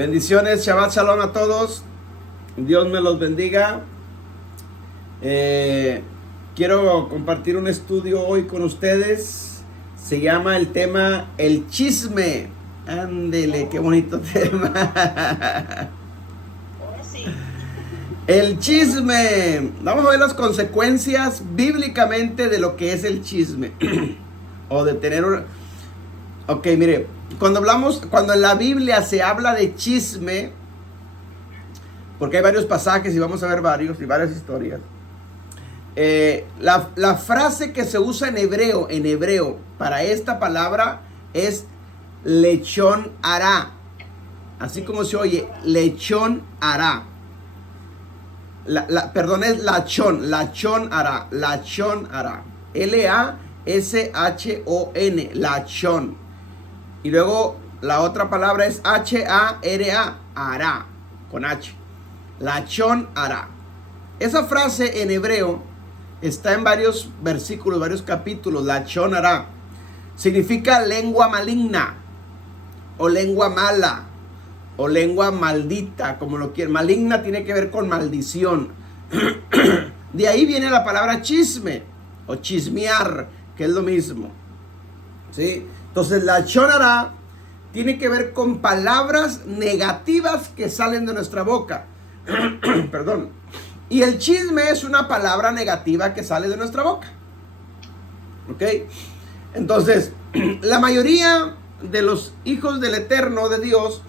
Bendiciones, Shabbat Shalom a todos. Dios me los bendiga. Quiero compartir un estudio hoy con ustedes. Se llama el tema el chisme. Ándele, qué bonito tema. El chisme. Vamos a ver las consecuencias bíblicamente de lo que es el chisme. O de tener un... Ok, mire, cuando en la Biblia se habla de chisme, porque hay varios pasajes y vamos a ver varias historias. La frase que se usa en hebreo para esta palabra es lechón hará. Así como se oye, lechón hará. Perdón, es lachón hará. L-A-S-H-O-N, lachón. Y luego la otra palabra es H-A-R-A, hará, con H. Lachón hará. Esa frase en hebreo está en varios versículos, varios capítulos. Lachón hará significa lengua maligna, o lengua mala, o lengua maldita, como lo quieran. Maligna tiene que ver con maldición. De ahí viene la palabra chisme, o chismear, que es lo mismo. ¿Sí? Entonces, lachón hará tiene que ver con palabras negativas que salen de nuestra boca. Perdón. Y el chisme es una palabra negativa que sale de nuestra boca. ¿Ok? Entonces, la mayoría de los hijos del Eterno, de Dios,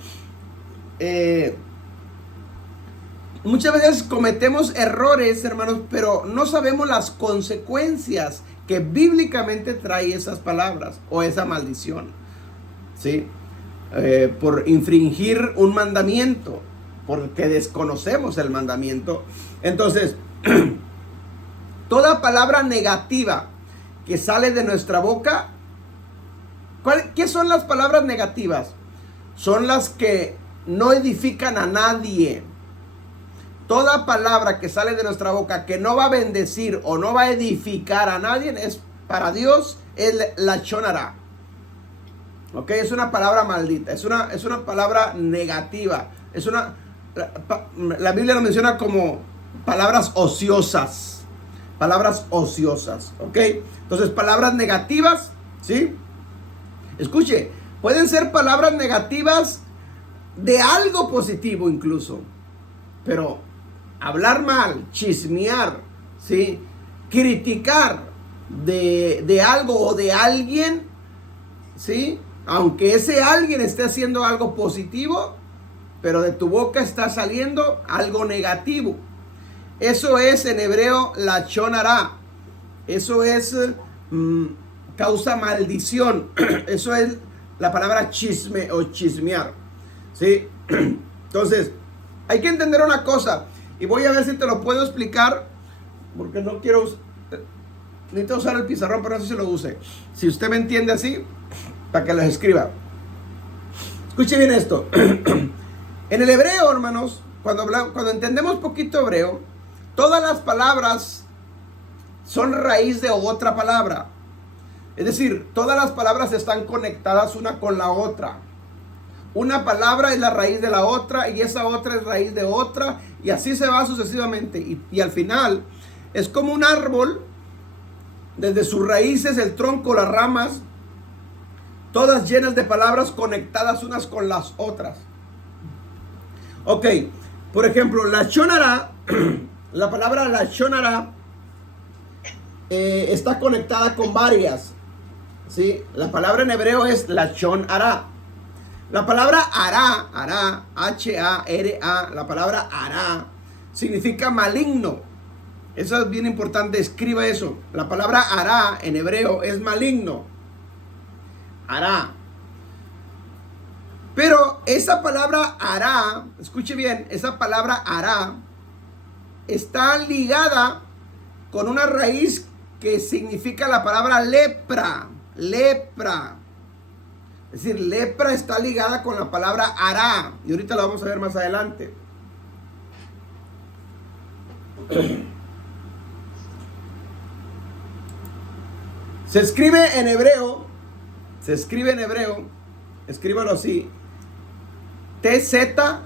muchas veces cometemos errores, hermanos, pero no sabemos las consecuencias que bíblicamente trae esas palabras o esa maldición, ¿sí? Por infringir un mandamiento, porque desconocemos el mandamiento. Entonces, toda palabra negativa que sale de nuestra boca, ¿qué son las palabras negativas? Son las que no edifican a nadie. Toda palabra que sale de nuestra boca que no va a bendecir o no va a edificar a nadie, es para Dios, es lachón hará. Ok, es una palabra maldita, es una palabra negativa. La Biblia lo menciona como palabras ociosas. Palabras ociosas, ok. Entonces, palabras negativas, ¿sí? Escuche, pueden ser palabras negativas de algo positivo incluso, pero hablar mal, chismear, ¿sí? Criticar de algo o de alguien, ¿sí? Aunque ese alguien esté haciendo algo positivo, pero de tu boca está saliendo algo negativo. Eso es en hebreo lachón hará. Eso es causa maldición. Eso es la palabra chisme o chismear, ¿sí? Entonces, hay que entender una cosa. Y voy a ver si te lo puedo explicar, porque no quiero... Necesito usar el pizarrón, pero no sé si lo use. Si usted me entiende así, para que lo escriba. Escuche bien esto. En el hebreo, hermanos, cuando entendemos poquito hebreo, todas las palabras son raíz de otra palabra. Es decir, todas las palabras están conectadas una con la otra. Una palabra es la raíz de la otra y esa otra es raíz de otra y así se va sucesivamente. Y al final es como un árbol, desde sus raíces, el tronco, las ramas, todas llenas de palabras conectadas unas con las otras. Ok, por ejemplo, lachón hará, la palabra lachón hará está conectada con varias, ¿sí? La palabra en hebreo es lachón hará. La palabra hará, H-A-R-A, la palabra hará significa maligno. Eso es bien importante, escriba eso. La palabra hará en hebreo es maligno. Hará. Pero esa palabra hará, escuche bien, esa palabra hará está ligada con una raíz que significa la palabra lepra. Lepra. Es decir, lepra está ligada con la palabra hará. Y ahorita lo vamos a ver más adelante. Se escribe en hebreo, escríbalo así. T-Z-R-A-A-T.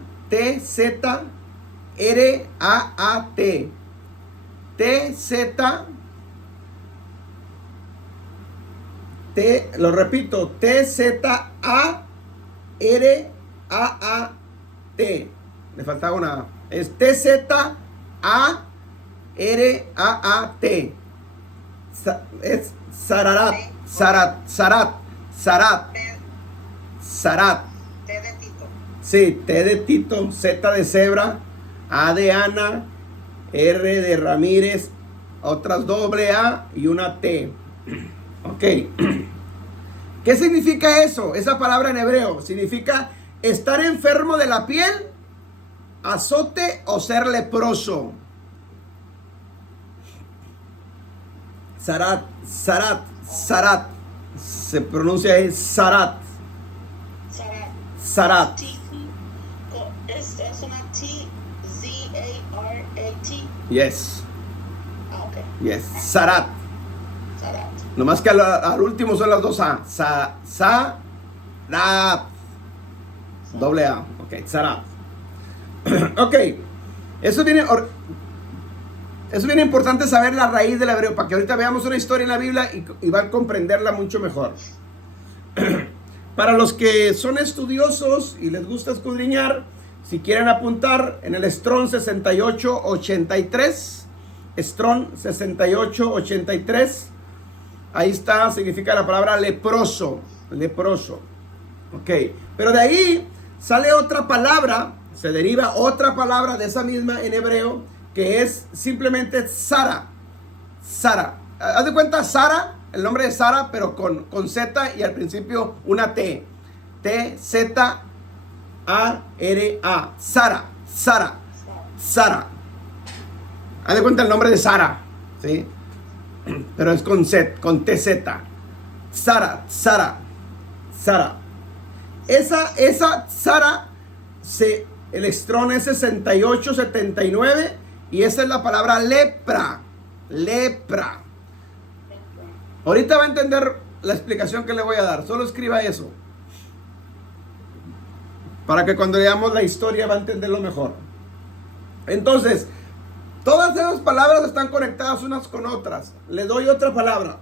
T-Z. Lo repito. T-Z-A-R-A-A-T. Le faltaba una A. Es T-Z-A-R-A-A-T. Es Sararat. Sarat. T de Tito. Sí, T de Tito, Z de cebra, A de Ana, R de Ramírez, otras doble A y una T. Ok. ¿Qué significa eso? Esa palabra en hebreo significa estar enfermo de la piel, azote o ser leproso. Sarat. Se pronuncia ahí Sarat. Sarat. Es una T, Z-A-R-A-T. Yes. Ok. Yes. Sarat. Sarat. Nomás que al último son las dos A. Sarat. Doble A. Ok, Sarat. Ok. Eso viene. Es bien importante saber la raíz del hebreo para que ahorita veamos una historia en la Biblia y van a comprenderla mucho mejor. Para los que son estudiosos y les gusta escudriñar, si quieren apuntar en el Strong 6883, Strong 6883, ahí está, significa la palabra leproso, ok, pero de ahí sale otra palabra, se deriva otra palabra de esa misma en hebreo, que es simplemente Sara. Haz de cuenta Sara, el nombre de Sara, pero con Z y al principio una T. T-Z-A-R-A. Sara. Haz de cuenta el nombre de Sara, ¿sí? Pero es con Z, con TZ. Sara. Esa Sara, el Strong es 6879 y esa es la palabra lepra. Ahorita va a entender la explicación que le voy a dar. Solo escriba eso. Para que cuando leamos la historia va a entenderlo mejor. Entonces, todas esas palabras están conectadas unas con otras. Le doy otra palabra.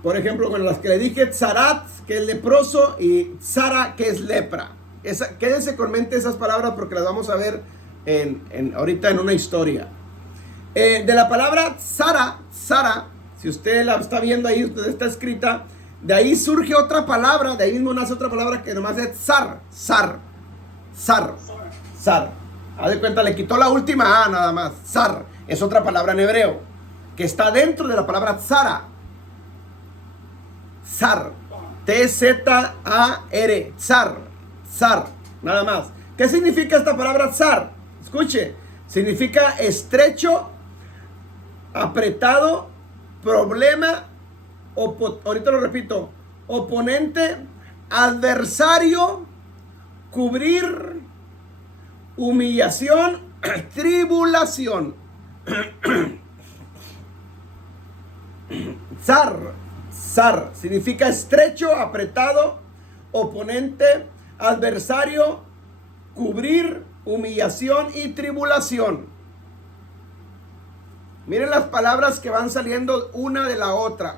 Por ejemplo, con las que le dije, Tzarat, que es leproso, y Sara, que es lepra. Quédense con mente esas palabras porque las vamos a ver ahorita en una historia. De la palabra Sara, si usted la está viendo ahí, usted está escrita, de ahí surge otra palabra, de ahí mismo nace otra palabra que nomás es Sar. Haz de cuenta, le quitó la última A nada más. Sar es otra palabra en hebreo que está dentro de la palabra Sara. Sar. T-Z-A-R. Sar. Nada más. ¿Qué significa esta palabra Sar? Escuche. Significa estrecho, apretado, problema, ahorita lo repito, oponente, adversario, cubrir, humillación, tribulación. Sar significa estrecho, apretado, oponente, adversario, cubrir, humillación y tribulación. Miren las palabras que van saliendo una de la otra.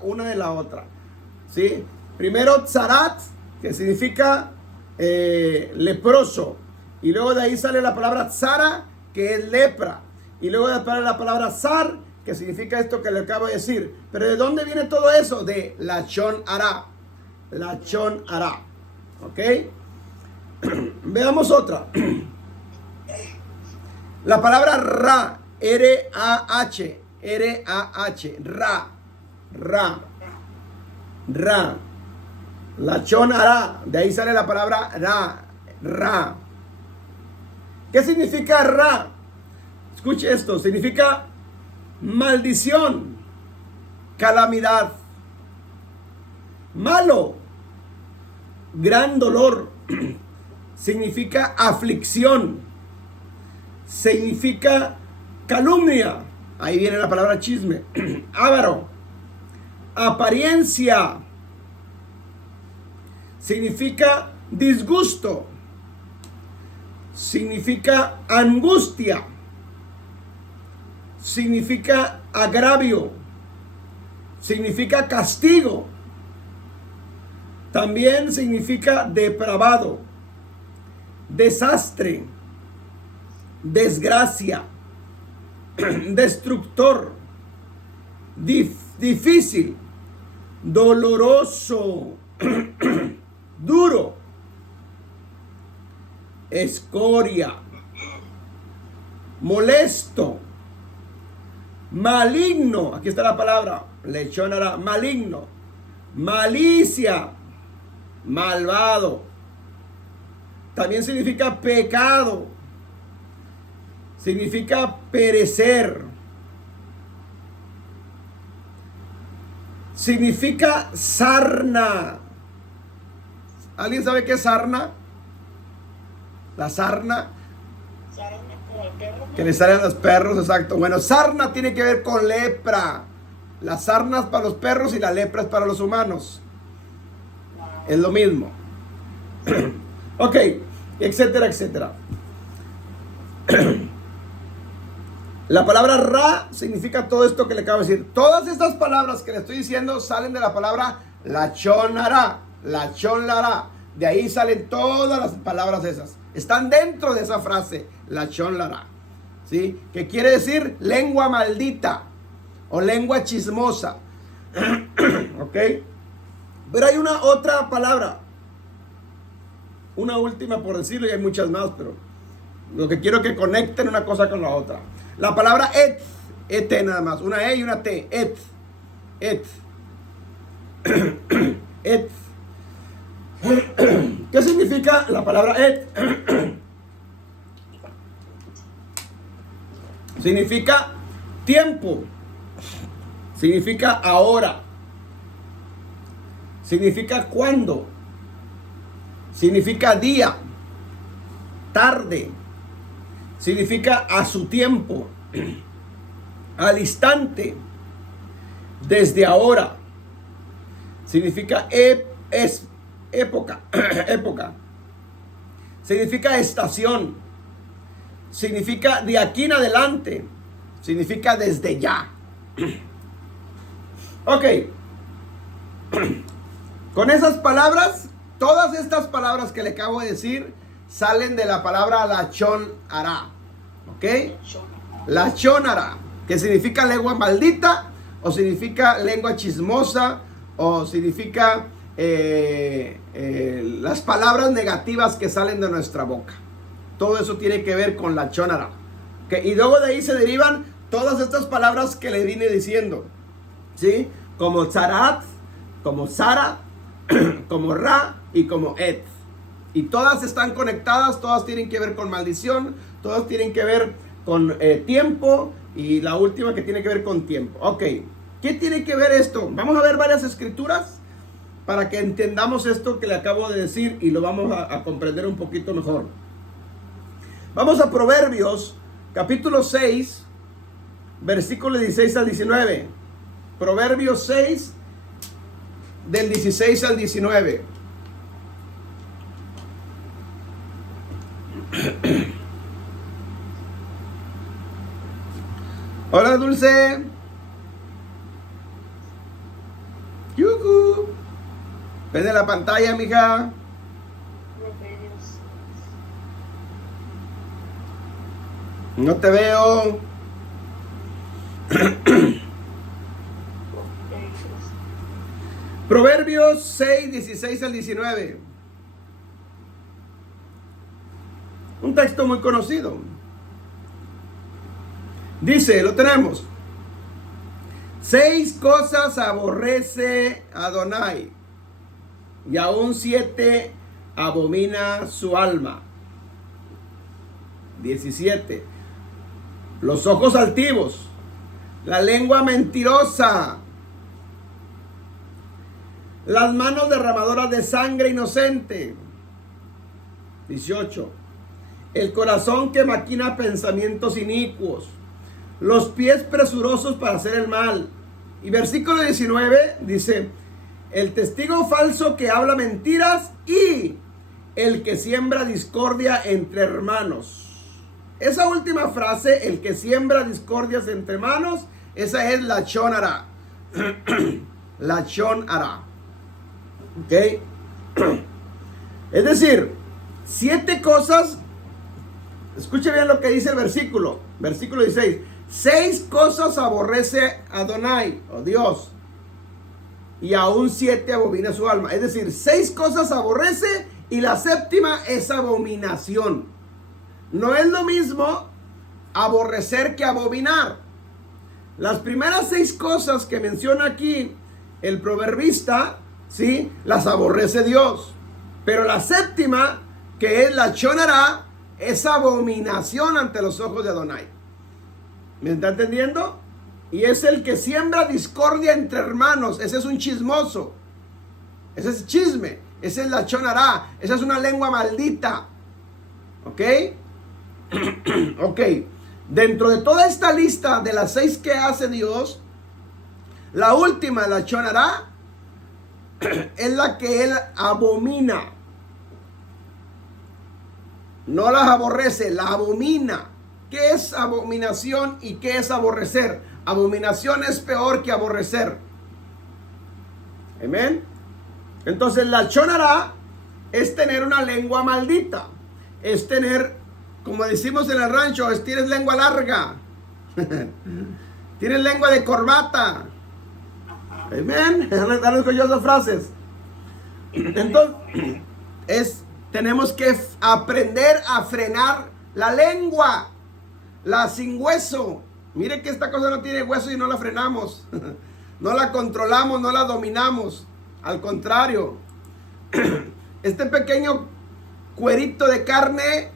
¿Sí? Primero Tzarat, que significa leproso. Y luego de ahí sale la palabra Tzara, que es lepra. Y luego de ahí la palabra Sar, que significa esto que le acabo de decir. Pero ¿de dónde viene todo eso? De Lachon Ara. ¿Ok? Veamos otra. La palabra Ra, R-A-H, Ra. Lachon Ara, de ahí sale la palabra Ra. ¿Qué significa Ra? Escuche esto, significa maldición, calamidad, malo, gran dolor, significa aflicción, significa calumnia, ahí viene la palabra chisme, avaro, apariencia, significa disgusto, significa angustia, significa agravio, significa castigo, también significa depravado, desastre, desgracia, destructor, difícil, doloroso, duro, escoria, molesto, maligno, aquí está la palabra, lechonara, maligno, malicia, malvado, también significa pecado, significa perecer, significa sarna. ¿Alguien sabe qué es sarna? La sarna ¿Sabes como el perro? que le salen a los perros, exacto. Bueno, sarna tiene que ver con lepra. La sarna es para los perros y la lepra es para los humanos. Es lo mismo. Ok, etcétera, etcétera. La palabra ra significa todo esto que le acabo de decir. Todas estas palabras que le estoy diciendo salen de la palabra lachon lara, lachon lara. De ahí salen todas las palabras esas. Están dentro de esa frase, lachon lara, ¿sí? Que quiere decir lengua maldita o lengua chismosa. ¿Ok? Pero hay una otra palabra, una última por decirlo, y hay muchas más, pero lo que quiero es que conecten una cosa con la otra. La palabra et nada más, una e y una t, et, et. ¿Qué significa la palabra et? Significa tiempo, significa ahora, significa cuándo, significa día, tarde, significa a su tiempo, al instante, desde ahora, significa época, significa estación, significa de aquí en adelante, significa desde ya. Ok, con esas palabras, todas estas palabras que le acabo de decir salen de la palabra lachon ara, ok, lachon ara, que significa lengua maldita, o significa lengua chismosa, o significa las palabras negativas que salen de nuestra boca. Todo eso tiene que ver con la chonara. ¿Okay? Y luego de ahí se derivan todas estas palabras que le vine diciendo, ¿sí? Como zarat, como zara, como ra y como et. Y todas están conectadas, todas tienen que ver con maldición, todas tienen que ver con tiempo, y la última que tiene que ver con tiempo. Ok, ¿qué tiene que ver esto? Vamos a ver varias escrituras para que entendamos esto que le acabo de decir y lo vamos a comprender un poquito mejor. Vamos a Proverbios, capítulo 6, versículos 16 al 19. Proverbios 6, del 16 al 19. Hola, Dulce. Yuhu. Ven en la pantalla, mija. No te veo. Proverbios 6, 16 al 19. Un texto muy conocido. Dice, lo tenemos. 6 cosas aborrece Adonai, y aún 7 abomina su alma. 17. Los ojos altivos, la lengua mentirosa, las manos derramadoras de sangre inocente. 18. El corazón que maquina pensamientos inicuos, los pies presurosos para hacer el mal. Y versículo 19 dice, el testigo falso que habla mentiras y el que siembra discordia entre hermanos. Esa última frase, el que siembra discordias entre hermanos, esa es lachon hara. Lachon hara. ¿Ok? Es decir, 7 cosas. Escuche bien lo que dice el versículo. Versículo 16. 6 cosas aborrece Adonai, o Dios, y aún 7 abomina su alma. Es decir, 6 cosas aborrece y la 7ª es abominación. No es lo mismo aborrecer que abominar. Las primeras 6 cosas que menciona aquí el proverbista, ¿sí?, las aborrece Dios. Pero la 7ª, que es lachon hara, es abominación ante los ojos de Adonai. ¿Me está entendiendo? Y es el que siembra discordia entre hermanos. Ese es un chismoso. Ese es chisme. Ese es lachon hara. Esa es una lengua maldita. ¿Ok? Ok. Dentro de toda esta lista de las 6 que hace Dios, la última, lachon hara, es la que él abomina. No las aborrece, la abomina. ¿Qué es abominación y qué es aborrecer? Abominación es peor que aborrecer. Amén. Entonces, lachon hara es tener una lengua maldita. Es tener, como decimos en el rancho, tienes lengua larga. Tienes lengua de corbata. Amén. ¿Han escuchado esas frases? Entonces, tenemos que aprender a frenar la lengua. La sin hueso. Mire que esta cosa no tiene hueso y no la frenamos. No la controlamos, no la dominamos. Al contrario. Este pequeño cuerito de carne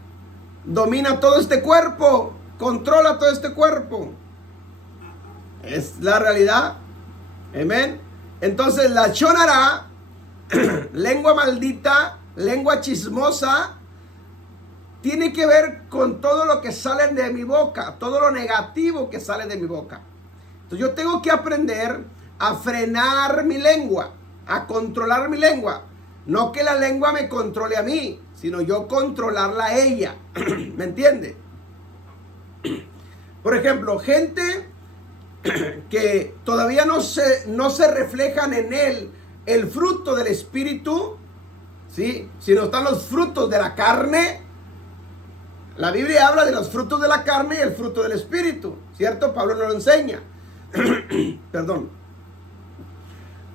domina todo este cuerpo. Controla todo este cuerpo. Es la realidad. Amén. Entonces, lachon hara, lengua maldita, lengua chismosa, tiene que ver con todo lo que sale de mi boca, todo lo negativo que sale de mi boca. Entonces yo tengo que aprender a frenar mi lengua, a controlar mi lengua. No que la lengua me controle a mí, sino yo controlarla a ella. ¿Me entiende? Por ejemplo, gente que todavía no se reflejan en él el fruto del Espíritu, ¿sí?, sino están los frutos de la carne. La Biblia habla de los frutos de la carne y el fruto del Espíritu, ¿cierto? Pablo nos lo enseña. Perdón.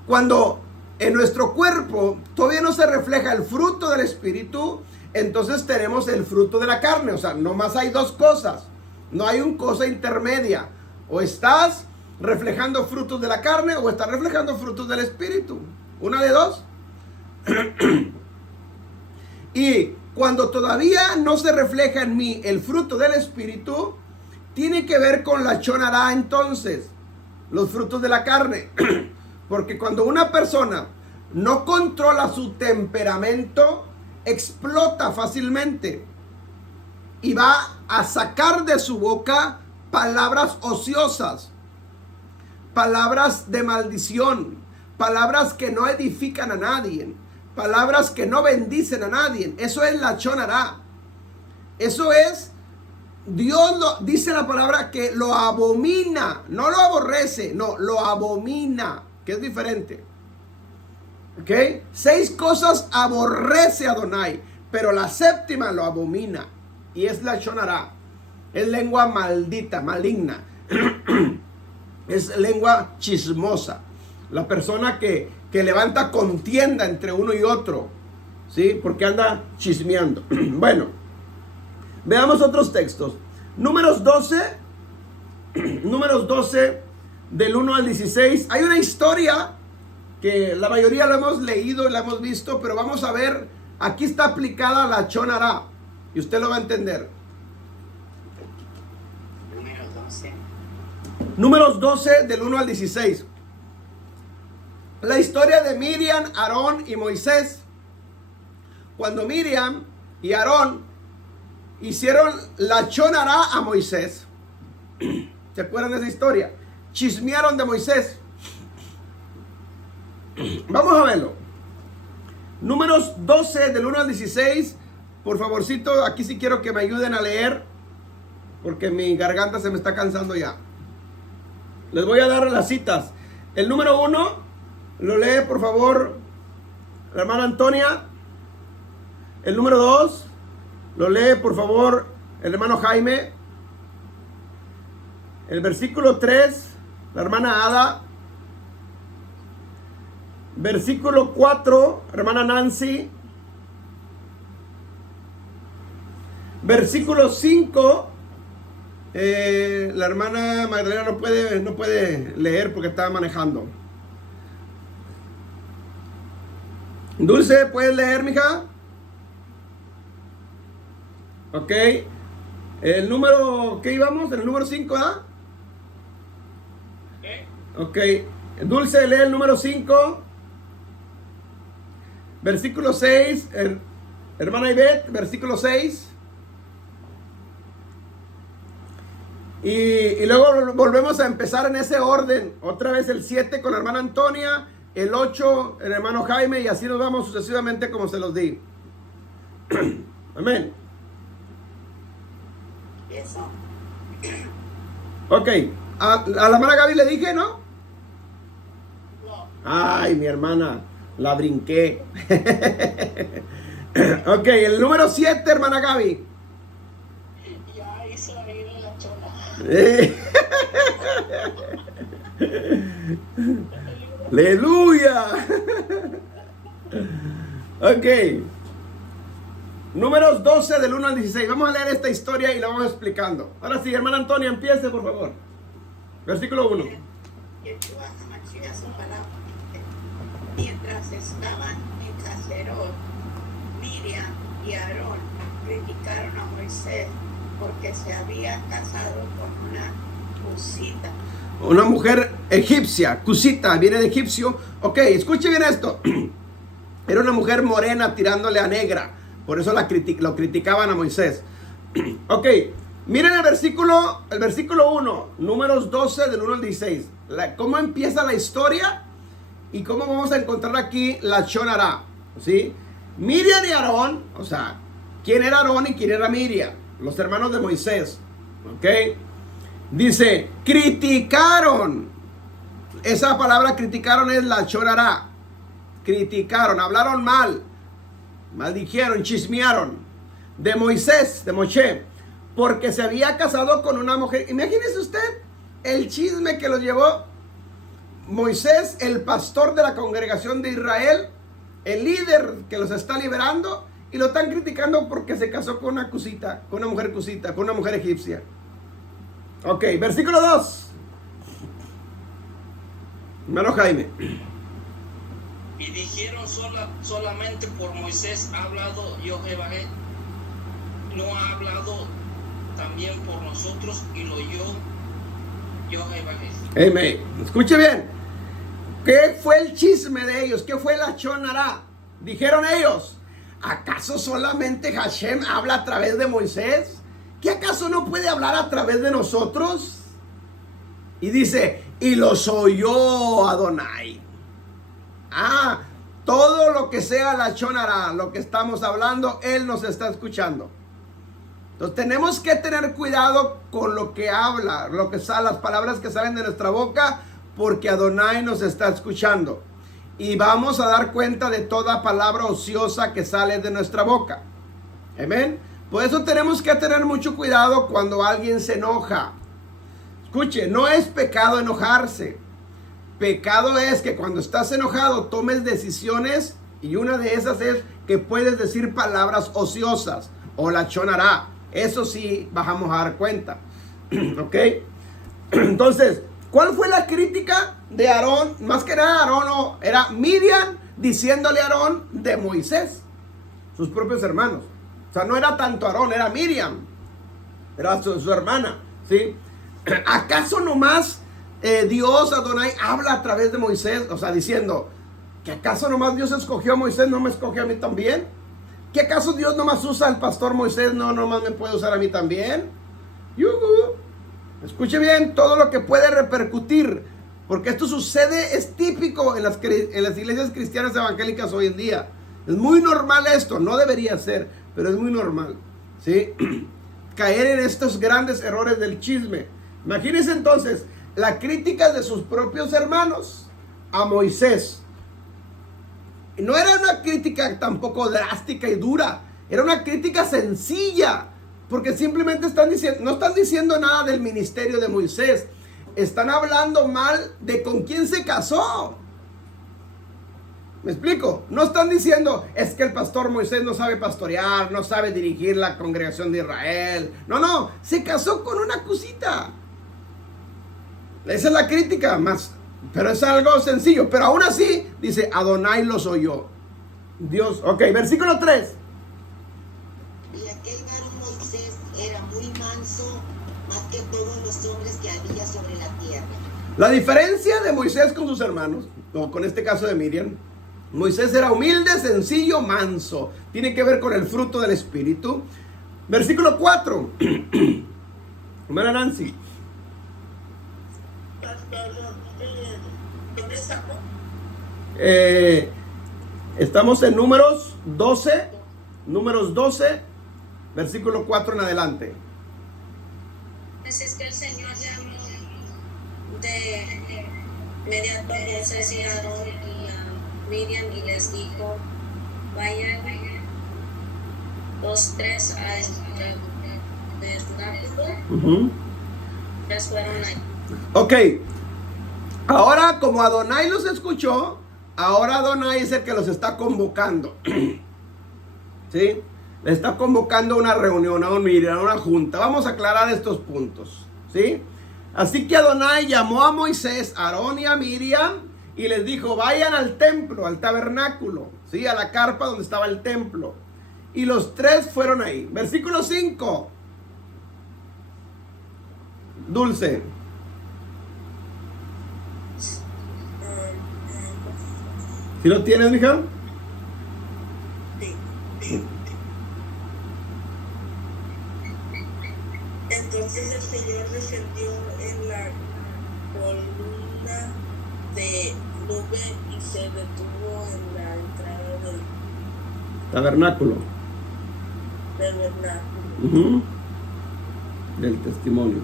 Cuando en nuestro cuerpo todavía no se refleja el fruto del Espíritu, entonces tenemos el fruto de la carne. O sea, nomás hay 2 cosas. No hay una cosa intermedia. O estás reflejando frutos de la carne o estás reflejando frutos del Espíritu. Una de 2. Y cuando todavía no se refleja en mí el fruto del Espíritu, tiene que ver con lachon hara entonces, los frutos de la carne. Porque cuando una persona no controla su temperamento, explota fácilmente y va a sacar de su boca palabras ociosas, palabras de maldición, palabras que no edifican a nadie, palabras que no bendicen a nadie. Eso es lachon hara. Eso es, Dios dice la palabra que lo abomina, no lo aborrece, no, lo abomina, que es diferente. ¿Ok? 6 cosas aborrece Adonai, pero la 7ª lo abomina, y es lachon hara. Es lengua maldita, maligna. Es lengua chismosa. La persona que levanta contienda entre uno y otro, ¿sí? Porque anda chismeando. Bueno, veamos otros textos. Números 12, del 1 al 16. Hay una historia que la mayoría la hemos leído, la hemos visto, pero vamos a ver, aquí está aplicada la lachon hara, y usted lo va a entender. Números 12, del 1 al 16. La historia de Miriam, Aarón y Moisés. Cuando Miriam y Aarón hicieron lachon hara a Moisés. ¿Se acuerdan de esa historia? Chismearon de Moisés. Vamos a verlo. Números 12 del 1 al 16. Por favorcito, aquí sí quiero que me ayuden a leer, porque mi garganta se me está cansando ya. Les voy a dar las citas. El número 1 lo lee por favor la hermana Antonia. El número 2 lo lee por favor el hermano Jaime. El versículo 3, la hermana Ada. Versículo 4, hermana Nancy. Versículo 5, la hermana Magdalena no puede leer porque estaba manejando. Dulce, ¿puedes leer, mija? Ok. El número, ¿qué íbamos? En el número 5, ¿ah? Ok. Dulce, lee el número 5. Versículo 6. Hermana Ivette, versículo 6. Y luego volvemos a empezar en ese orden. Otra vez el 7 con la hermana Antonia. El 8, el hermano Jaime. Y así nos vamos sucesivamente como se los di. Amén. Eso. Ok. A la hermana Gaby le dije, ¿no? No. Ay, mi hermana. La brinqué. Ok, el número 7, hermana Gaby. Ya hizo reír a la chola. Aleluya. Ok. Números 12 del 1 al 16. Vamos a leer esta historia y la vamos explicando. Ahora sí, hermana Antonia, empiece por favor. Versículo 1. Yeshua Hamashiach su palabra. Mientras estaban en Caserón, Miriam y Aarón criticaron a Moisés porque se había casado con una cusita. Una mujer egipcia, cusita, viene de egipcio. Ok, escuche bien esto. Era una mujer morena tirándole a negra. Por eso lo criticaban a Moisés. Ok, miren el versículo 1, números 12 del 1 al 16. Cómo empieza la historia y cómo vamos a encontrar aquí la Lashon Hara, ¿sí? Miriam y Aarón, o sea, ¿quién era Aarón y quién era Miriam? Los hermanos de Moisés, ¿ok? Dice, criticaron. Esa palabra criticaron es la Lashon Hara. Criticaron, hablaron mal, maldijeron, chismearon de Moisés, de Moshe, porque se había casado con una mujer. Imagínese usted el chisme que los llevó Moisés, el pastor de la congregación de Israel, el líder que los está liberando, y lo están criticando porque se casó con una cusita, con una mujer cusita, con una mujer egipcia. Ok, versículo 2. Hermano Jaime. Y dijeron solamente por Moisés ha hablado Jehová, no ha hablado también por nosotros y lo oyó Jehová. Amén. Escuche bien. ¿Qué fue el chisme de ellos? ¿Qué fue la Lashon Hara? Dijeron ellos, ¿acaso solamente Hashem habla a través de Moisés? ¿Qué acaso no puede hablar a través de nosotros? Y dice, y los oyó Adonai. Todo lo que sea la Lashon Hara, lo que estamos hablando, Él nos está escuchando. Entonces tenemos que tener cuidado con lo que habla, lo que sale, las palabras que salen de nuestra boca, porque Adonai nos está escuchando. Y vamos a dar cuenta de toda palabra ociosa que sale de nuestra boca. Amén. Por eso tenemos que tener mucho cuidado cuando alguien se enoja. Escuche, no es pecado enojarse. Pecado es que cuando estás enojado tomes decisiones, y una de esas es que puedes decir palabras ociosas o la Lashon Hara. Eso sí vamos a dar cuenta. ¿Ok? Entonces, ¿cuál fue la crítica de Aarón? Más que nada Aarón, no, era Miriam diciéndole a Aarón de Moisés, sus propios hermanos. O sea, no era tanto Aarón, era Miriam, era su hermana, ¿sí? ¿Acaso nomás Dios, Adonai, habla a través de Moisés? O sea, diciendo, ¿que acaso nomás Dios escogió a Moisés, no me escogió a mí también? ¿Que acaso Dios nomás usa al pastor Moisés, no nomás me puede usar a mí también? ¡Yuhu! Escuche bien todo lo que puede repercutir Porque esto sucede, es típico en las iglesias cristianas evangélicas hoy en día. Es muy normal esto, no debería ser, pero es muy normal, ¿sí? Caer en estos grandes errores del chisme. Imagínense entonces la crítica de sus propios hermanos a Moisés. No era una crítica tampoco drástica y dura, era una crítica sencilla, porque simplemente no están diciendo nada del ministerio de Moisés. Están hablando mal de con quién se casó. ¿Me explico? No están diciendo, es que el pastor Moisés no sabe pastorear, no sabe dirigir la congregación de Israel. No, se casó con una cosita. Esa es la crítica, pero es algo sencillo. Pero aún así, dice, Adonai los oyó. Dios, ok, versículo 3. Y aquel varón Moisés era muy manso, más que todos los hombres que había sobre la tierra. La diferencia de Moisés con sus hermanos, o con este caso de Miriam, Moisés era humilde, sencillo, manso. Tiene que ver con el fruto del Espíritu. Versículo 4. Hermana Nancy. ¿Dónde estamos? Estamos en Números 12. Números 12, versículo 4 en adelante. Pues es que el Señor llamó mediante a Moisés y a Aarón y a Miriam y les dijo, vayan los tres al tabernáculo. Tres fueron ahí. Ok, ahora como Adonai los escuchó, ahora Adonai es el que los está convocando. ¿Sí? Le está convocando a una reunión, a una junta. Vamos a aclarar estos puntos, ¿sí? Así que Adonai llamó a Moisés, a Aarón y a Miriam y les dijo, vayan al templo, al tabernáculo, ¿sí? A la carpa donde estaba el templo. Y los tres fueron ahí. Versículo 5. Dulce. ¿Sí lo tienes, mija? Entonces el Señor descendió en la columna de nube y se detuvo en la entrada del Tabernáculo. tabernáculo. Del testimonio.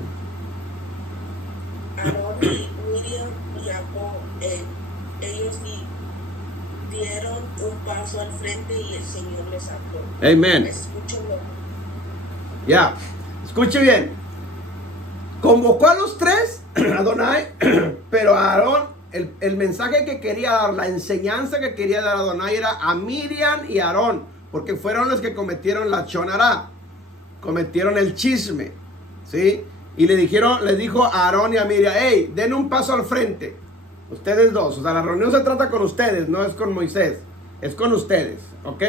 Aarón y Miriam llamó, ellos dieron un paso al frente y el Señor les habló. Amén. Escúchenlo. Ya, escuche bien. Convocó a los tres, Adonai, pero a Aarón, el mensaje que quería dar, la enseñanza que quería dar a Adonai era a Miriam y a Aarón, porque fueron los que cometieron la chonará, cometieron el chisme, ¿sí? Y les dijo a Aarón y a Miriam, hey, den un paso al frente, ustedes dos, o sea, la reunión se trata con ustedes, no es con Moisés, es con ustedes, ¿ok?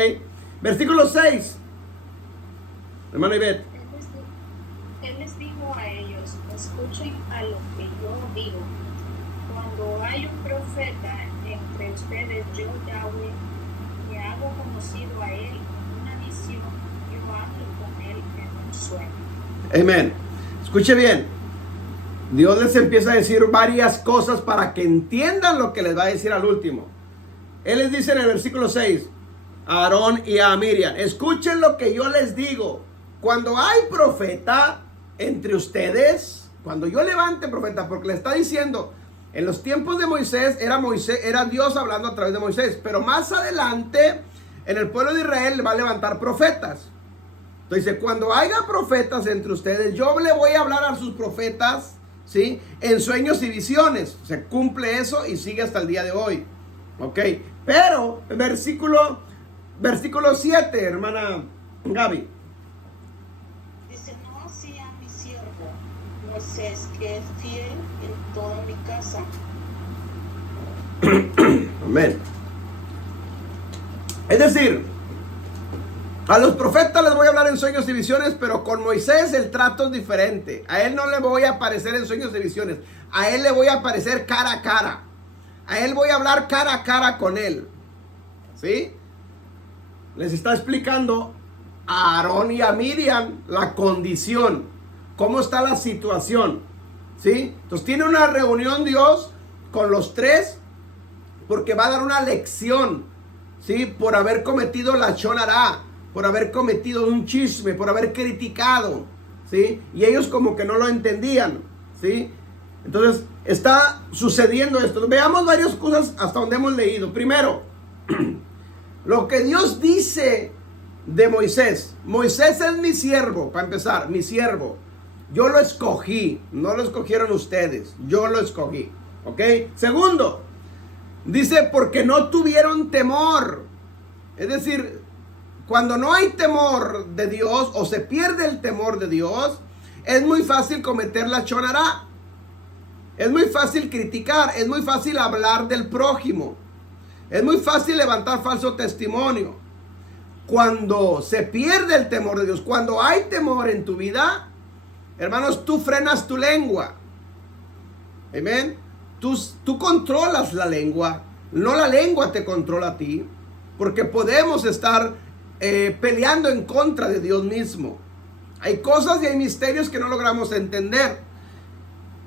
Versículo 6, hermano Ivette. Él les dijo a ellos, escuchen a lo que yo digo. Cuando hay un profeta entre ustedes, yo, Yahweh, que hago conocido a él en una visión, yo hablo con él en un sueño. Amén. Escuche bien. Dios les empieza a decir varias cosas para que entiendan lo que les va a decir al último. Él les dice en el versículo 6, a Aarón y a Miriam, escuchen lo que yo les digo. Cuando hay profeta entre ustedes, cuando yo levante profeta, porque le está diciendo, en los tiempos de Moisés, era Dios hablando a través de Moisés, pero más adelante, en el pueblo de Israel va a levantar profetas. Entonces dice, cuando haya profetas entre ustedes, yo le voy a hablar a sus profetas, ¿sí? En sueños y visiones. Se cumple eso y sigue hasta el día de hoy. Ok, pero versículo 7, hermana Gaby. Dice, no así a mi siervo Moisés, que es fiel en toda mi casa. Amén. Es decir, a los profetas les voy a hablar en sueños y visiones, pero con Moisés el trato es diferente. A él no le voy a aparecer en sueños y visiones. A él le voy a aparecer cara a cara. A él voy a hablar cara a cara con él. ¿Sí? Les está explicando a Aarón y a Miriam la condición. Cómo está la situación. ¿Sí? Entonces tiene una reunión Dios con los tres, porque va a dar una lección, ¿sí? Por haber cometido la chonará, por haber cometido un chisme, por haber criticado, ¿sí? Y ellos como que no lo entendían, ¿sí? Entonces está sucediendo esto. Veamos varias cosas hasta donde hemos leído. Primero, lo que Dios dice de Moisés. Moisés es mi siervo, para empezar, mi siervo. Yo lo escogí, no lo escogieron ustedes, yo lo escogí, ¿ok? Segundo, dice, porque no tuvieron temor. Es decir, cuando no hay temor de Dios o se pierde el temor de Dios, es muy fácil cometer la chonará. Es muy fácil criticar, es muy fácil hablar del prójimo. Es muy fácil levantar falso testimonio. Cuando se pierde el temor de Dios, cuando hay temor en tu vida, hermanos, tú frenas tu lengua. Amén. Tú controlas la lengua, no la lengua te controla a ti, porque podemos estar peleando en contra de Dios mismo. Hay cosas y hay misterios que no logramos entender.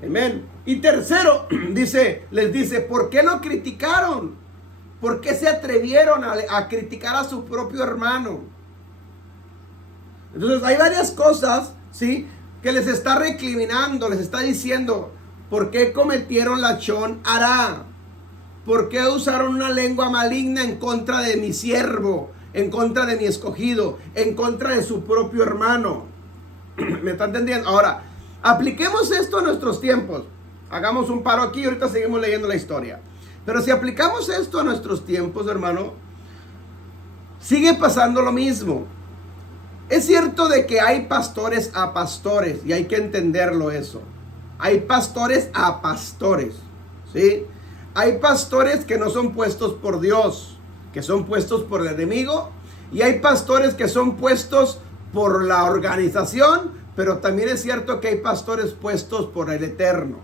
Amén. Y tercero, les dice, ¿por qué lo criticaron? ¿Por qué se atrevieron a criticar a su propio hermano? Entonces hay varias cosas, ¿sí?, que les está recriminando, les está diciendo, ¿por qué cometieron la chonará? ¿Por qué usaron una lengua maligna en contra de mi siervo, en contra de mi escogido, en contra de su propio hermano? ¿Me están entendiendo? Ahora, apliquemos esto a nuestros tiempos. Hagamos un paro aquí y ahorita seguimos leyendo la historia. Pero si aplicamos esto a nuestros tiempos, hermano, sigue pasando lo mismo. Es cierto de que hay pastores a pastores y hay que entenderlo eso. Hay pastores a pastores, ¿sí? Hay pastores que no son puestos por Dios, que son puestos por el enemigo. Y hay pastores que son puestos por la organización, pero también es cierto que hay pastores puestos por el Eterno.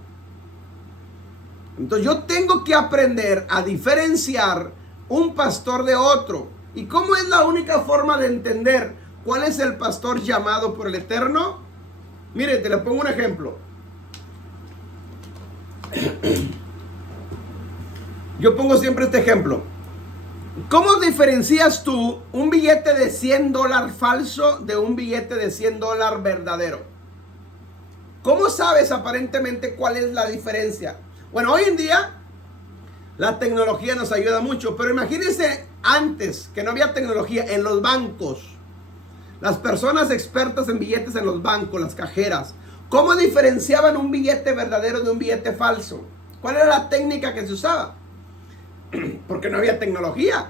Entonces yo tengo que aprender a diferenciar un pastor de otro. ¿Y cómo es la única forma de entender cuál es el pastor llamado por el Eterno? Mire, te le pongo un ejemplo. Yo pongo siempre este ejemplo. ¿Cómo diferencias tú un billete de $100 falso de un billete de $100 verdadero? ¿Cómo sabes aparentemente cuál es la diferencia? Bueno, hoy en día la tecnología nos ayuda mucho, pero imagínense antes que no había tecnología en los bancos. Las personas expertas en billetes en los bancos, las cajeras, ¿cómo diferenciaban un billete verdadero de un billete falso? ¿Cuál era la técnica que se usaba? Porque no había tecnología.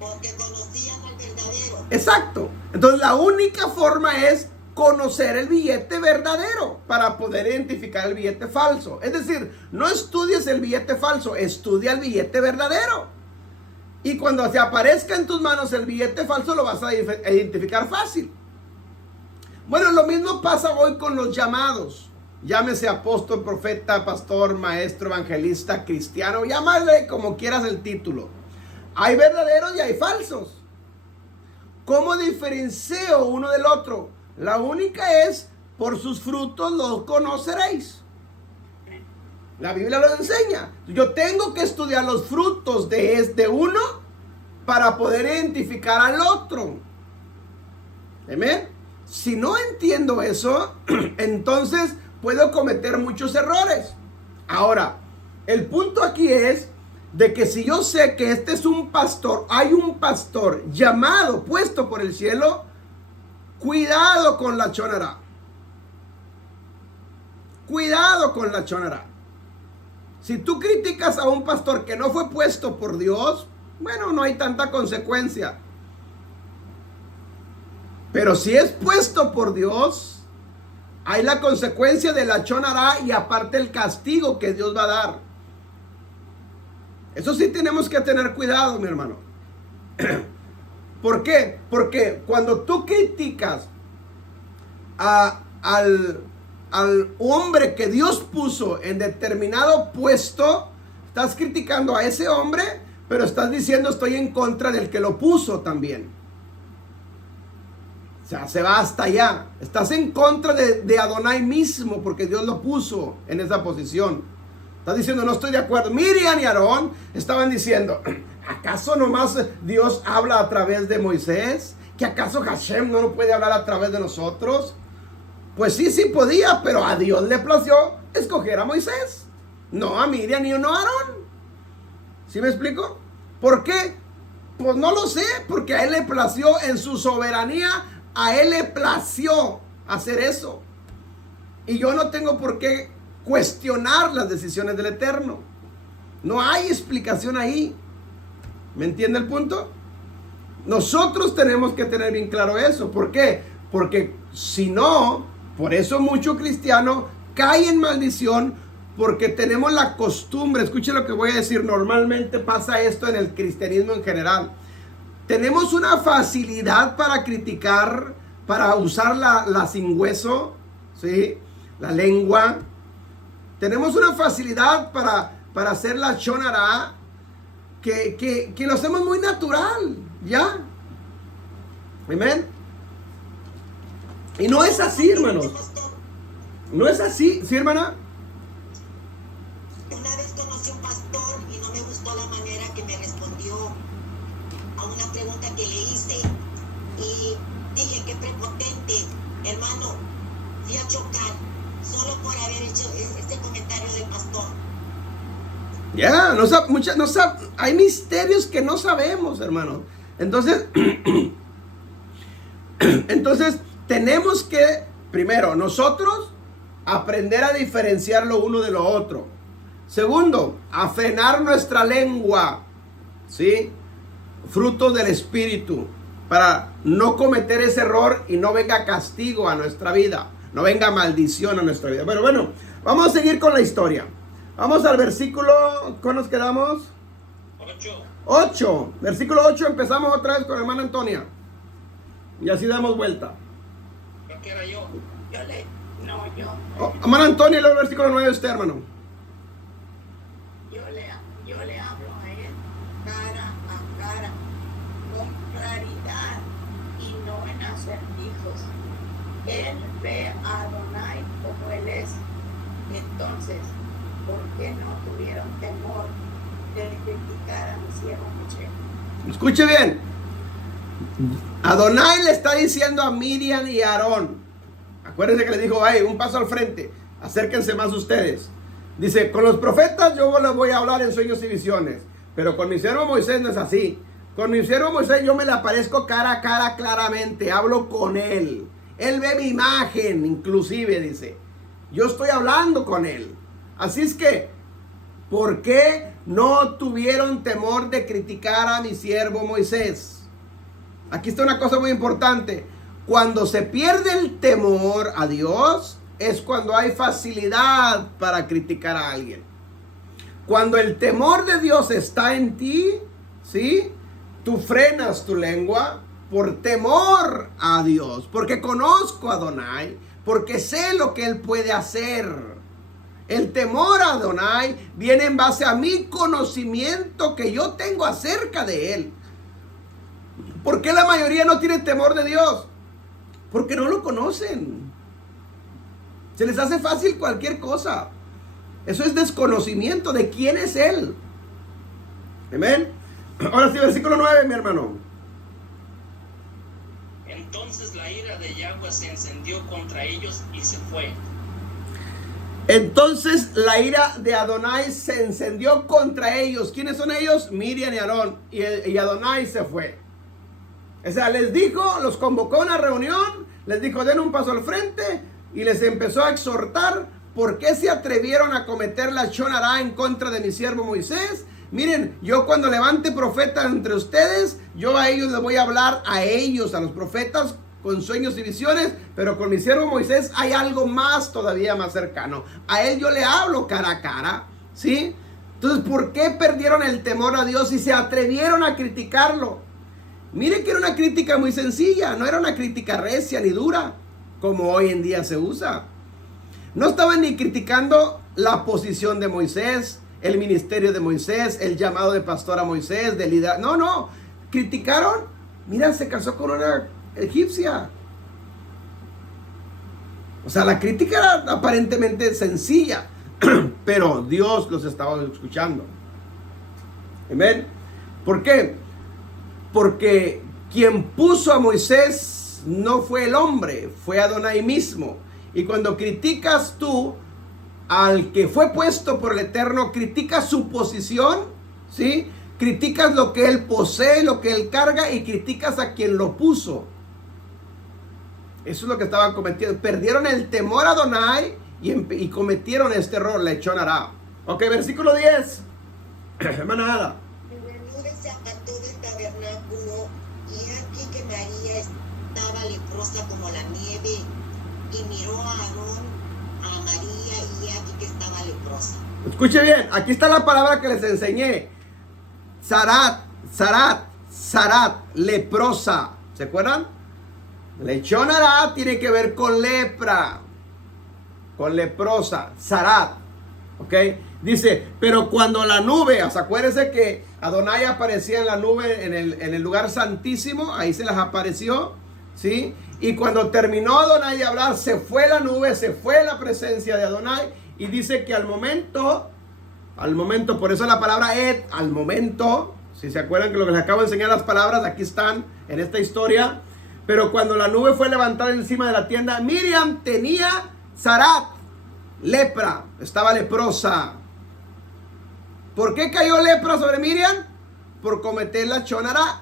Porque conocían al verdadero. Exacto. Entonces la única forma es conocer el billete verdadero para poder identificar el billete falso. Es decir, no estudies el billete falso, estudia el billete verdadero. Y cuando se aparezca en tus manos el billete falso, lo vas a identificar fácil. Bueno, lo mismo pasa hoy con los llamados. Llámese apóstol, profeta, pastor, maestro, evangelista, cristiano. Llámale como quieras el título. Hay verdaderos y hay falsos. ¿Cómo diferencio uno del otro? La única es, por sus frutos los conoceréis. La Biblia lo enseña. Yo tengo que estudiar los frutos de uno para poder identificar al otro. ¿Amén? Si no entiendo eso, entonces puedo cometer muchos errores. Ahora, el punto aquí es de que si yo sé que este es un pastor, hay un pastor llamado, puesto por el cielo, cuidado con la chonará. Cuidado con la chonará. Si tú criticas a un pastor que no fue puesto por Dios, bueno, no hay tanta consecuencia. Pero si es puesto por Dios, hay la consecuencia de la chonará y aparte el castigo que Dios va a dar. Eso sí tenemos que tener cuidado, mi hermano. ¿Por qué? Porque cuando tú criticas al hombre que Dios puso en determinado puesto, estás criticando a ese hombre, pero estás diciendo estoy en contra del que lo puso también. O sea, se va hasta allá. Estás en contra de Adonai mismo porque Dios lo puso en esa posición. Está diciendo, no estoy de acuerdo. Miriam y Aarón estaban diciendo, ¿acaso nomás Dios habla a través de Moisés? ¿Que acaso Hashem no puede hablar a través de nosotros? Pues sí, sí podía, pero a Dios le plació escoger a Moisés, no a Miriam ni no a Aarón. ¿Sí me explico? ¿Por qué? Pues no lo sé, porque a él le plació en su soberanía, a él le plació hacer eso. Y yo no tengo por qué cuestionar las decisiones del Eterno. No hay explicación ahí. ¿Me entiende el punto? Nosotros tenemos que tener bien claro eso. ¿Por qué? Porque si no, por eso mucho cristiano cae en maldición, porque tenemos la costumbre, escuche lo que voy a decir, normalmente pasa esto en el cristianismo en general. Tenemos una facilidad para criticar, para usar la sin hueso, ¿sí? La lengua. Tenemos una facilidad para hacer la shonara que lo hacemos muy natural, ¿ya? Amén. Y no es así, hermanos. No es así, ¿sí, hermana? Una vez conocí a un pastor y no me gustó la manera que me respondió a una pregunta que le hice. Y dije, qué prepotente, hermano, fui a chocar solo por haber hecho este comentario del pastor. Ya, hay misterios que no sabemos, hermano. Entonces, tenemos que, primero, nosotros aprender a diferenciar lo uno de lo otro. Segundo, a frenar nuestra lengua, ¿sí? Fruto del Espíritu, para no cometer ese error y no venga castigo a nuestra vida, no venga maldición a nuestra vida. Pero bueno, vamos a seguir con la historia. Vamos al versículo, ¿cuál nos quedamos? 8. Versículo 8, empezamos otra vez con la hermana Antonia. Y así damos vuelta. Creo que era yo. Hermana Antonia, y luego el versículo 9 usted, hermano. Yo le hablo a él cara a cara, con claridad y no en acertijos. Él ve a Adonai como él es. Entonces, ¿por qué no tuvieron temor de criticar a mi siervo Moisés? Escuche bien. Adonai le está diciendo a Miriam y a Aarón. Acuérdense que le dijo, hey, un paso al frente, acérquense más ustedes. Dice, con los profetas yo les voy a hablar en sueños y visiones, pero con mi siervo Moisés no es así. Con mi siervo Moisés yo me le aparezco cara a cara claramente, hablo con él. Él ve mi imagen, inclusive, dice. Yo estoy hablando con él. Así es que, ¿por qué no tuvieron temor de criticar a mi siervo Moisés? Aquí está una cosa muy importante. Cuando se pierde el temor a Dios, es cuando hay facilidad para criticar a alguien. Cuando el temor de Dios está en ti, ¿sí? Tú frenas tu lengua por temor a Dios, porque conozco a Adonai, porque sé lo que Él puede hacer. El temor a Adonai viene en base a mi conocimiento que yo tengo acerca de Él. ¿Por qué la mayoría no tiene temor de Dios? Porque no lo conocen. Se les hace fácil cualquier cosa. Eso es desconocimiento de quién es Él. Amén. Ahora sí, versículo 9, mi hermano. Entonces la ira de Yahweh se encendió contra ellos y se fue. Entonces la ira de Adonai se encendió contra ellos. ¿Quiénes son ellos? Miriam y Aarón. Y Adonai se fue. O sea, les dijo, los convocó a una reunión, les dijo, den un paso al frente, y les empezó a exhortar. ¿Por qué se atrevieron a cometer la shonara en contra de mi siervo Moisés? Miren, yo cuando levante profeta entre ustedes, yo a ellos les voy a hablar, a ellos, a los profetas, con sueños y visiones, pero con mi siervo Moisés hay algo más, todavía más cercano. A él yo le hablo cara a cara, ¿sí? Entonces, ¿por qué perdieron el temor a Dios y se atrevieron a criticarlo? Mire que era una crítica muy sencilla, no era una crítica recia ni dura, como hoy en día se usa. No estaban ni criticando la posición de Moisés, el ministerio de Moisés, el llamado de pastor a Moisés, de líder. No, criticaron, mira, se casó con una egipcia. O sea, la crítica era aparentemente sencilla. pero Dios los estaba escuchando. Amén. ¿Por qué? Porque quien puso a Moisés no fue el hombre, fue Adonai mismo. Y cuando criticas tú al que fue puesto por el Eterno, criticas su posición, ¿sí? Criticas lo que él posee, lo que él carga, y criticas a quien lo puso. Eso es lo que estaban cometiendo. Perdieron el temor a Adonai y cometieron este error, lechón hará. Ok, versículo 10. Hermana. Y la nube se apartó del tabernáculo, y aquí que María estaba leprosa como la nieve, y miró a Aarón, a María, y aquí que estaba leprosa. Escuche bien, aquí está la palabra que les enseñé. Sarat, leprosa. ¿Se acuerdan? Lechón hará tiene que ver con lepra, con leprosa, Sarat. ¿Ok? Dice, pero cuando la nube, o sea, acuérdense que Adonai aparecía en la nube en el lugar santísimo, ahí se las apareció, ¿sí? Y cuando terminó Adonai de hablar, se fue la nube, se fue la presencia de Adonai, y dice que al momento, por eso la palabra al momento, si se acuerdan que lo que les acabo de enseñar las palabras, aquí están en esta historia. Pero cuando la nube fue levantada encima de la tienda, Miriam tenía Sarat, lepra, estaba leprosa. ¿Por qué cayó lepra sobre Miriam? Por cometer la lechón hará.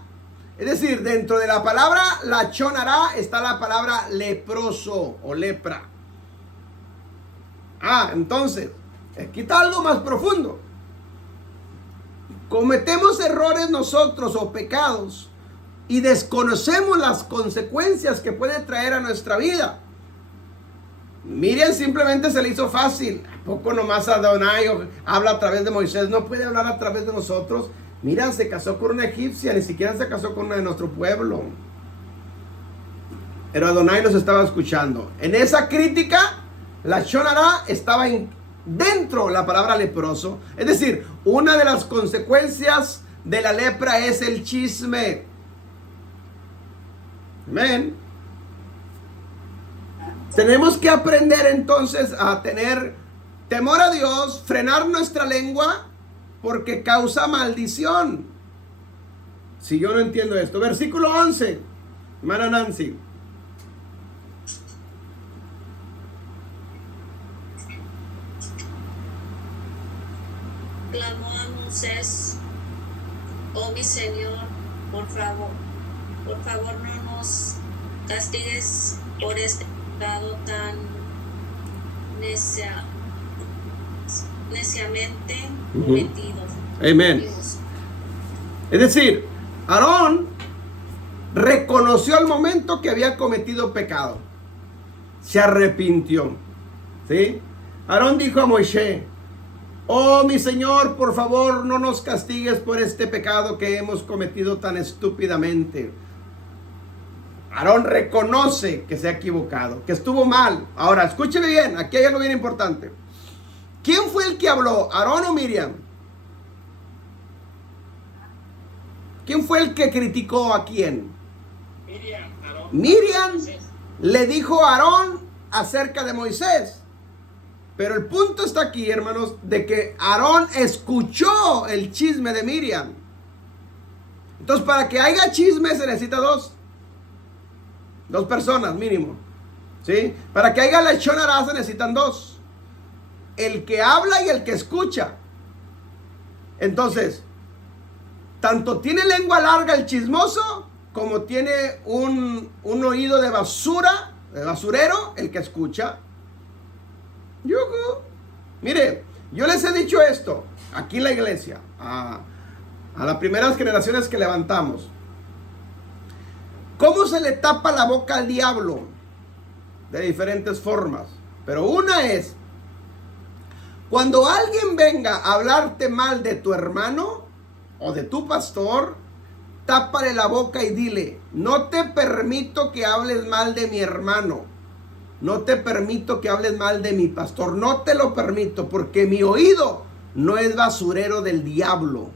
Es decir, dentro de la palabra lechón hará está la palabra leproso o lepra. Entonces, aquí está algo más profundo. Cometemos errores nosotros o pecados y desconocemos las consecuencias que puede traer a nuestra vida. Miriam simplemente se le hizo fácil. ¿A poco nomás Adonai habla a través de Moisés? ¿No puede hablar a través de nosotros? Mira, se casó con una egipcia, ni siquiera se casó con una de nuestro pueblo. Pero Adonai los estaba escuchando. En esa crítica, la lechón hará estaba dentro la palabra leproso. Es decir, una de las consecuencias de la lepra es el chisme. Amén. Tenemos que aprender entonces a tener temor a Dios, frenar nuestra lengua, porque causa maldición. Si yo no entiendo esto. Versículo 11. Hermana Nancy. Clamó a Moisés: oh mi Señor, por favor no nos castigues por este pecado tan neciamente cometido. Amén. Es decir, Aarón reconoció al momento que había cometido pecado. Se arrepintió. ¿Sí? Aarón dijo a Moisés: oh mi Señor, por favor no nos castigues por este pecado que hemos cometido tan estúpidamente. Aarón reconoce que se ha equivocado, que estuvo mal. Ahora, escúcheme bien, aquí hay algo bien importante. ¿Quién fue el que habló, Aarón o Miriam? ¿Quién fue el que criticó a quién? Miriam, Aarón. Miriam Moisés. le dijo a Aarón acerca de Moisés. Pero el punto está aquí, hermanos, de que Aarón escuchó el chisme de Miriam. Entonces, para que haya chisme se necesita dos personas mínimo. ¿Sí? Para que haya lechón hará se necesitan dos. El que habla y el que escucha. Entonces, tanto tiene lengua larga el chismoso, como tiene un oído de basura, de basurero, el que escucha. Mire, yo les he dicho esto aquí en la iglesia, a las primeras generaciones que levantamos. ¿Cómo se le tapa la boca al diablo? De diferentes formas. Pero una es, cuando alguien venga a hablarte mal de tu hermano o de tu pastor, tápale la boca y dile: no te permito que hables mal de mi hermano. No te permito que hables mal de mi pastor. No te lo permito, porque mi oído no es basurero del diablo.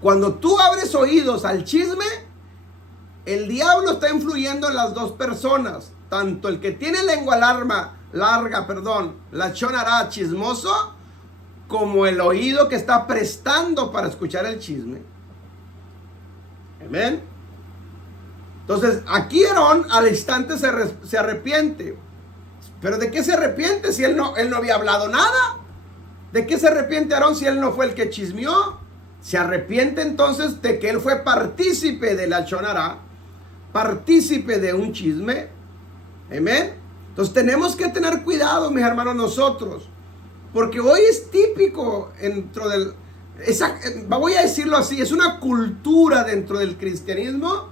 Cuando tú abres oídos al chisme, el diablo está influyendo en las dos personas. Tanto el que tiene lengua lachón hará, chismoso, como el oído que está prestando para escuchar el chisme. Amén. Entonces, aquí Aarón al instante se arrepiente. ¿Pero de qué se arrepiente si él no había hablado nada? ¿De qué se arrepiente Aarón si él no fue el que chismeó? Se arrepiente entonces de que él fue partícipe de la chonará, partícipe de un chisme. Amén. Entonces tenemos que tener cuidado, mis hermanos, nosotros. Porque hoy es típico dentro del... voy a decirlo así, es una cultura dentro del cristianismo,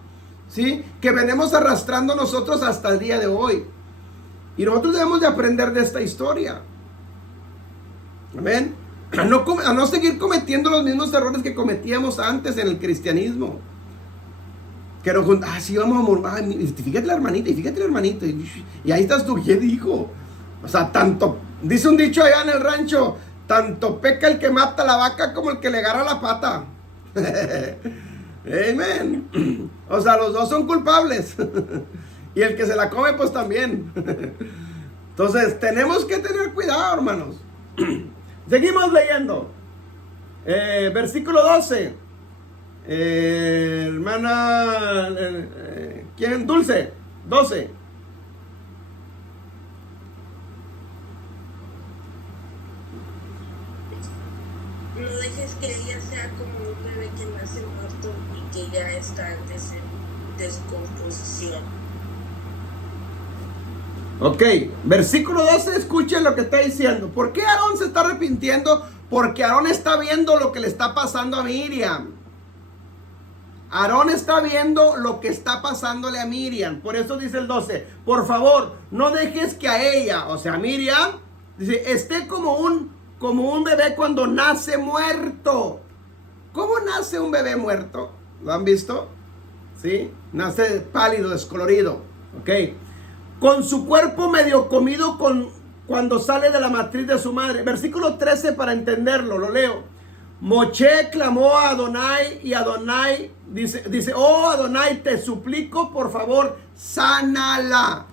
¿sí?, que venimos arrastrando nosotros hasta el día de hoy. Y nosotros debemos de aprender de esta historia. Amén. A no seguir cometiendo los mismos errores que cometíamos antes en el cristianismo. Que nos sí, vamos a murmurar. Fíjate la hermanita, y fíjate la hermanita. Y ahí estás tú, ¿qué dijo? O sea, tanto, dice un dicho allá en el rancho, tanto peca el que mata la vaca como el que le agarra la pata. Amén. O sea, los dos son culpables. Y el que se la come, pues también. Entonces, tenemos que tener cuidado, hermanos. Seguimos leyendo. Versículo 12. Hermana, ¿quién? Dulce. 12. No dejes que ella sea como un bebé que nace muerto y que ya está en descomposición. Ok, versículo 12, escuchen lo que está diciendo. ¿Por qué Aarón se está arrepintiendo? Porque Aarón está viendo lo que le está pasando a Miriam. Aarón está viendo lo que está pasándole a Miriam. Por eso dice el 12, por favor, no dejes que a ella, o sea, a Miriam, dice, esté como un bebé cuando nace muerto. ¿Cómo nace un bebé muerto? ¿Lo han visto? ¿Sí? Nace pálido, descolorido. Ok. Con su cuerpo medio comido cuando sale de la matriz de su madre. Versículo 13 para entenderlo, lo leo. Moshe clamó a Adonai y Adonai dice, oh Adonai, te suplico, por favor, sánala.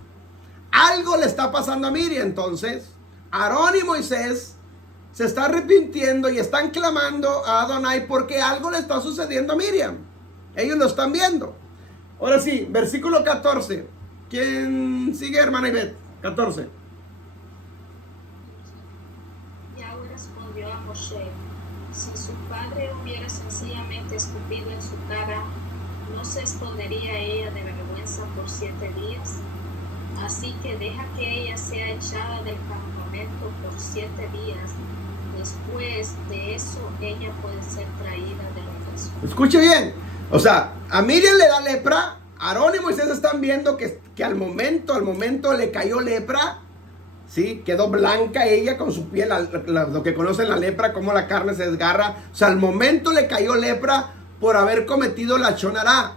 Algo le está pasando a Miriam. Entonces, Aarón y Moisés se están arrepintiendo y están clamando a Adonai porque algo le está sucediendo a Miriam. Ellos lo están viendo. Ahora sí, versículo 14. ¿Quién sigue, hermana Ivette? 14. Yahweh respondió a Moshe, si su padre hubiera sencillamente escupido en su cara, ¿no se escondería ella de vergüenza por 7 días? Así que deja que ella sea echada del campamento por 7 días. Después de eso, ella puede ser traída de regreso. Escuche bien. O sea, a Miriam le da lepra. Aarón y Moisés están viendo que al momento le cayó lepra. ¿Sí? Quedó blanca ella con su piel, lo que conocen la lepra, como la carne se desgarra. O sea, al momento le cayó lepra por haber cometido la chonará,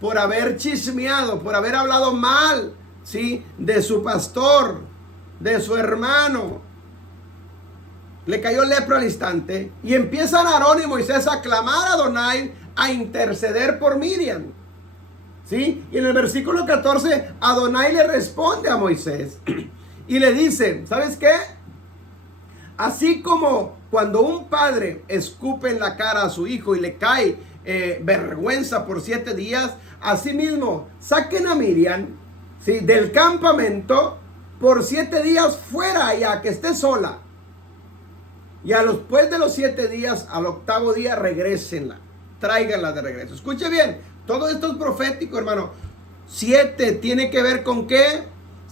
por haber chismeado, por haber hablado mal, ¿sí?, de su pastor, de su hermano. Le cayó lepra al instante. Y empiezan Aarón y Moisés a clamar a Adonai, a interceder por Miriam. ¿Sí? Y en el versículo 14, Adonai le responde a Moisés y le dice, ¿sabes qué? Así como cuando un padre escupe en la cara a su hijo y le cae vergüenza por 7 días, así mismo saquen a Miriam, ¿sí?, del campamento por 7 días fuera allá, que esté sola. Y después de los 7 días, al 8º día, regrésenla, tráiganla de regreso. Escuche bien. Todo esto es profético, hermano. 7 tiene que ver con ¿qué?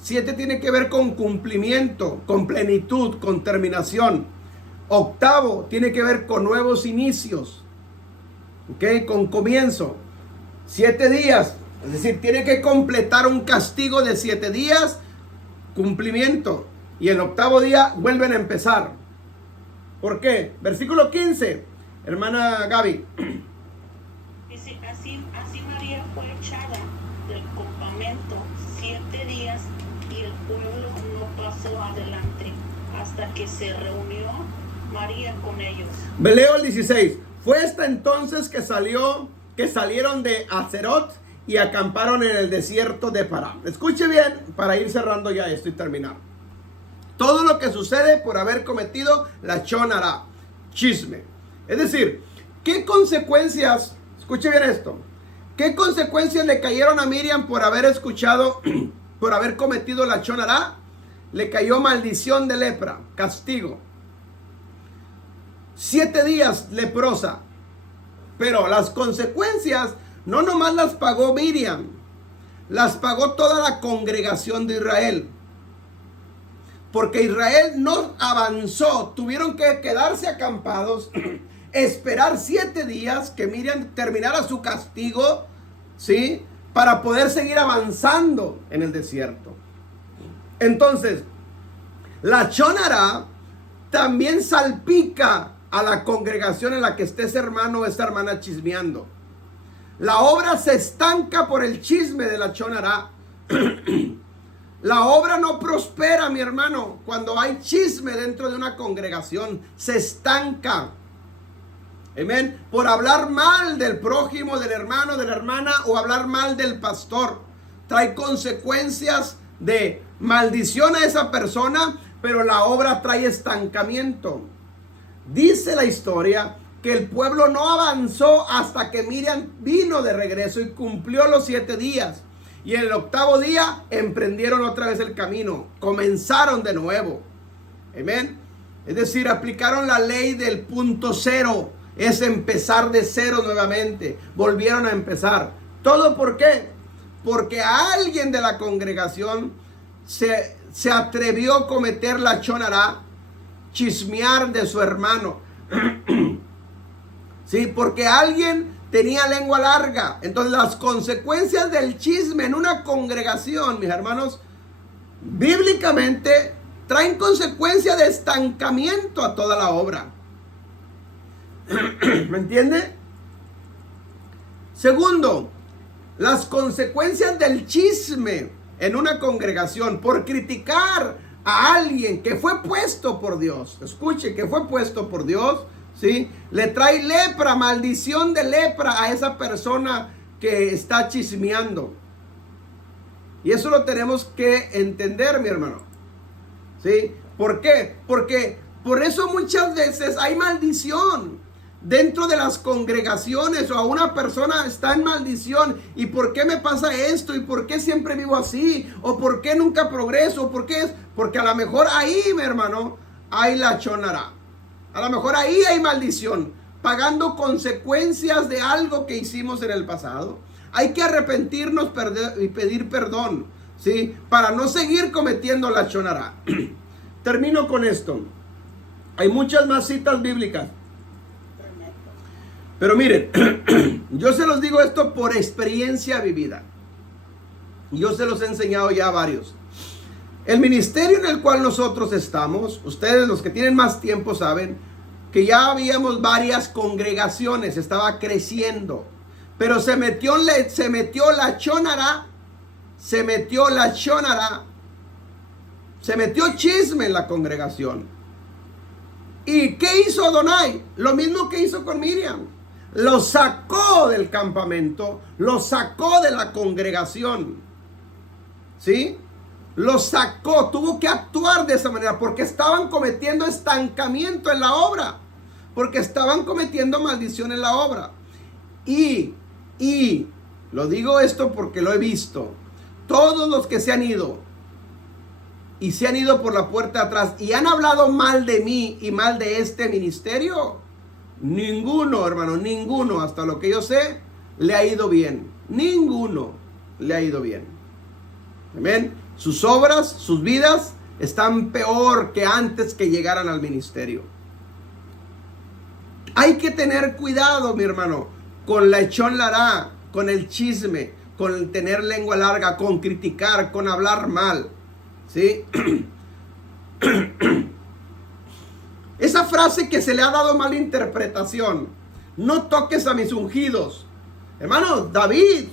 7 tiene que ver con cumplimiento, con plenitud, con terminación. 8 tiene que ver con nuevos inicios. ¿Ok? Con comienzo. 7 días. Es decir, tiene que completar un castigo de 7 días. Cumplimiento. Y el 8º día vuelven a empezar. ¿Por qué? Versículo 15. Hermana Gaby. Dice, así María fue echada del campamento 7 días y el pueblo no pasó adelante hasta que se reunió María con ellos. Leo el 16. Fue hasta entonces que salieron de Hazerot y acamparon en el desierto de Parán. Escuche bien para ir cerrando ya esto y terminar. Todo lo que sucede por haber cometido lachón hara, chisme. Es decir, ¿qué consecuencias, escuche bien esto, qué consecuencias le cayeron a Miriam por haber escuchado, por haber cometido lachón hara? Le cayó maldición de lepra, castigo. 7 días leprosa. Pero las consecuencias no nomás las pagó Miriam, las pagó toda la congregación de Israel. Porque Israel no avanzó, tuvieron que quedarse acampados, esperar 7 días que Miriam terminara su castigo, ¿sí? Para poder seguir avanzando en el desierto. Entonces, lachón hara también salpica a la congregación en la que esté ese hermano o esta hermana chismeando. La obra se estanca por el chisme de lachón hara. La obra no prospera, mi hermano, cuando hay chisme dentro de una congregación. Se estanca. Amén. Por hablar mal del prójimo, del hermano, de la hermana, o hablar mal del pastor. Trae consecuencias de maldición a esa persona, pero la obra trae estancamiento. Dice la historia que el pueblo no avanzó hasta que Miriam vino de regreso y cumplió los 7 días. Y en el 8º día emprendieron otra vez el camino. Comenzaron de nuevo. Amén. Es decir, aplicaron la ley del punto cero. Es empezar de cero nuevamente. Volvieron a empezar. ¿Todo por qué? Porque alguien de la congregación se atrevió a cometer lachón hara, chismear de su hermano. Sí, porque alguien tenía lengua larga. Entonces las consecuencias del chisme en una congregación, mis hermanos, bíblicamente traen consecuencias de estancamiento a toda la obra. ¿Me entiende? Segundo, las consecuencias del chisme en una congregación por criticar a alguien que fue puesto por Dios. Escuche, que fue puesto por Dios, ¿sí? Le trae lepra, maldición de lepra a esa persona que está chismeando. Y eso lo tenemos que entender, mi hermano. ¿Sí? ¿Por qué? Porque por eso muchas veces hay maldición dentro de las congregaciones, o a una persona está en maldición. ¿Y por qué me pasa esto? ¿Y por qué siempre vivo así? ¿O por qué nunca progreso? ¿Por qué es? Porque a lo mejor ahí, mi hermano, hay lachón hara. A lo mejor ahí hay maldición, pagando consecuencias de algo que hicimos en el pasado. Hay que arrepentirnos y pedir perdón, ¿sí? Para no seguir cometiendo lachón hara. Termino con esto. Hay muchas más citas bíblicas. Pero miren, yo se los digo esto por experiencia vivida. Yo se los he enseñado ya a varios. El ministerio en el cual nosotros estamos, ustedes los que tienen más tiempo saben que ya habíamos varias congregaciones, estaba creciendo. Pero se metió lachón hara, se metió chisme en la congregación. ¿Y qué hizo Adonai? Lo mismo que hizo con Miriam. Lo sacó del campamento, lo sacó de la congregación. ¿Sí? Lo sacó, tuvo que actuar de esa manera porque estaban cometiendo estancamiento en la obra, porque estaban cometiendo maldición en la obra. Y lo digo esto porque lo he visto. Todos los que se han ido y se han ido por la puerta de atrás y han hablado mal de mí y mal de este ministerio, ninguno, hermano, ninguno, hasta lo que yo sé, le ha ido bien. Ninguno le ha ido bien. Amén. Sus obras, sus vidas están peor que antes que llegaran al ministerio. Hay que tener cuidado, mi hermano, con la lachón hara, con el chisme, con el tener lengua larga, con criticar, con hablar mal. ¿Sí? Esa frase que se le ha dado mala interpretación: no toques a mis ungidos. Hermano, David,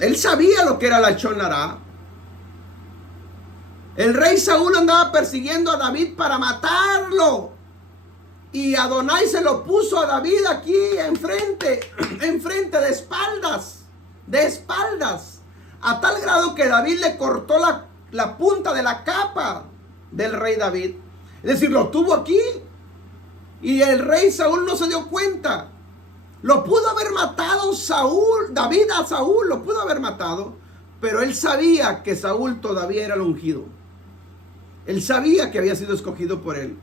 él sabía lo que era la lachón hara. El rey Saúl andaba persiguiendo a David para matarlo. Y Adonai se lo puso a David aquí enfrente, de espaldas. A tal grado que David le cortó la punta de la capa del rey David. Es decir, lo tuvo aquí. Y el rey Saúl no se dio cuenta. Lo pudo haber matado David a Saúl, lo pudo haber matado. Pero él sabía que Saúl todavía era el ungido. Él sabía que había sido escogido por él.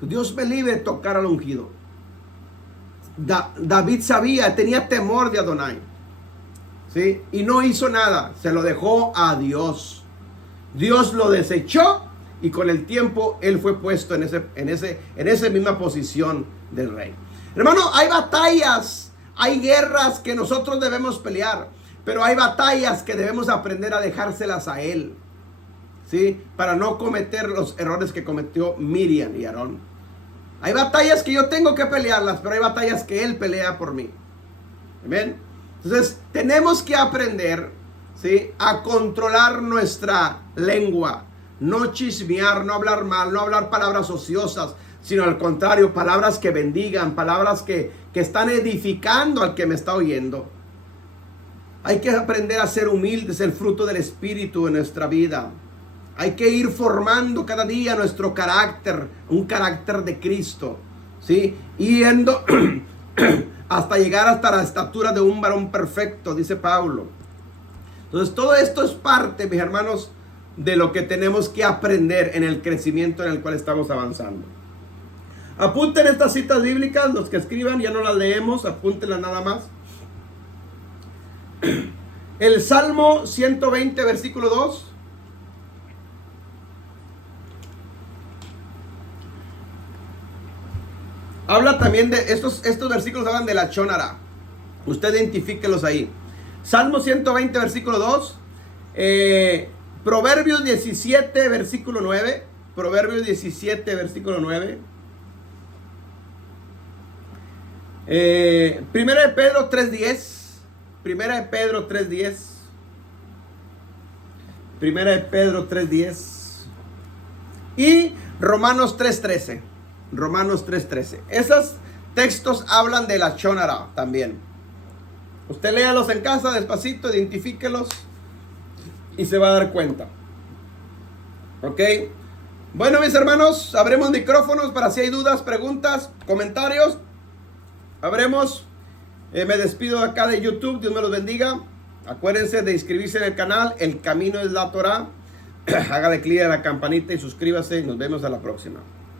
Dios me libre de tocar al ungido. David sabía, tenía temor de Adonai. ¿Sí? Y no hizo nada, se lo dejó a Dios. Dios lo desechó y con el tiempo él fue puesto en esa misma posición del rey. Hermano, hay batallas, hay guerras que nosotros debemos pelear, pero hay batallas que debemos aprender a dejárselas a él, ¿sí? Para no cometer los errores que cometió Miriam y Aarón. Hay batallas que yo tengo que pelearlas, pero hay batallas que él pelea por mí. Amén. Entonces, tenemos que aprender, ¿sí?, a controlar nuestra lengua. No chismear, no hablar mal, no hablar palabras ociosas, sino al contrario, palabras que bendigan, palabras que están edificando al que me está oyendo. Hay que aprender a ser humildes, el fruto del Espíritu en nuestra vida. Hay que ir formando cada día nuestro carácter, un carácter de Cristo, ¿sí? Yendo hasta llegar hasta la estatura de un varón perfecto, dice Pablo. Entonces todo esto es parte, mis hermanos, de lo que tenemos que aprender en el crecimiento en el cual estamos avanzando. Apunten estas citas bíblicas, los que escriban, ya no las leemos, apúntenlas nada más. El Salmo 120, versículo 2. Habla también de estos versículos, hablan de la chonara. Usted identifíquelos ahí. Salmo 120, versículo 2. Proverbios 17, versículo 9. Proverbios 17, versículo 9. Primera de Pedro 3:10. Primera de Pedro 3:10. Primera de Pedro 3:10. Y Romanos 3:13. Romanos 3:13. Esos textos hablan de la chonara también. Usted léalos en casa despacito, identifíquelos y se va a dar cuenta. Ok. Bueno, mis hermanos, abremos micrófonos para si hay dudas, preguntas, comentarios. Abremos. Me despido de acá de YouTube. Dios me los bendiga. Acuérdense de inscribirse en el canal. El camino es la Torah. Hágale clic a la campanita y suscríbase. Nos vemos a la próxima.